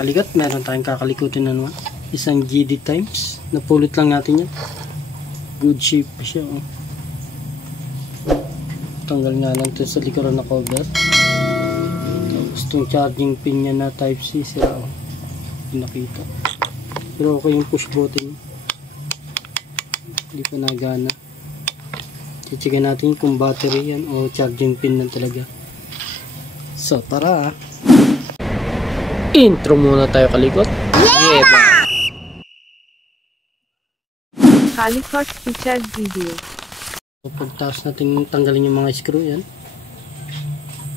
kalikat, meron tayong kakalikutin na naman. Isang GD Times. Napulot lang natin yan. Good shape pa siya. Oh. Tanggal nga lang ito sa likuran na cover. Tapos itong charging pin niya na type C sila. Oh. Hindi nakita. Pero okay yung push button. Hindi pa nagana. Checkin natin kung battery yan o charging pin lang talaga. So tara. Intro muna tayo kalikot. Yeah! Kalikot featured video. So, pagtaas natin tanggalin yung mga screw yan.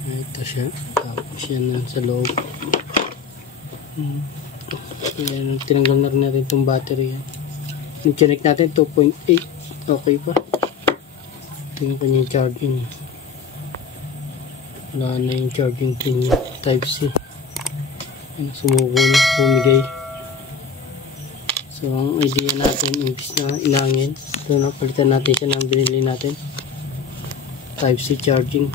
Ito siya. Tapos yan sa loob. Yan, tinanggal na rin natin itong battery yan. Nicheck natin 2.8. Okay pa. Tingnan ko yung charging. Wala na yung charging pin niya. Type C. Sumuko na. Bumigay. So ang idea natin imbis na ilangin. Ito na. Palitan natin siya ng binili natin. Type C charging.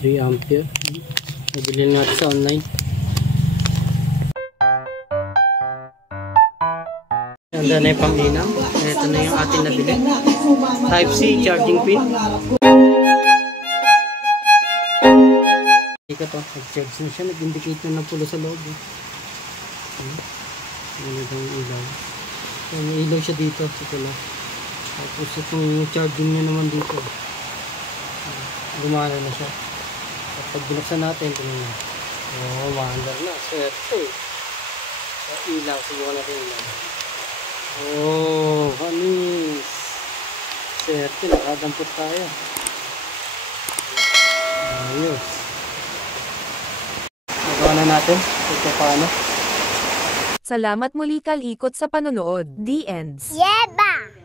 3 ampere. Nabili natin sa online. Handa na yung pang-inam. Ito na yung ating nabili. Type C charging pin. Ika to, nag-charge na siya. Nag-indicate na ng pulo sa loob. Ano yung ilaw. May ilaw siya dito sa pulo. Tapos itong charging niya naman dito. Gumana na siya. At pag binuksan natin, ito na. Oh, maandar na. Swerte. Ilaw. Siguro natin ilaw. Oh, hanis. Swerte, nakadampot tayo. Ayos. Nagawa na natin. Ito paano. Salamat muli kalikot sa panonood. The ends. Yeba!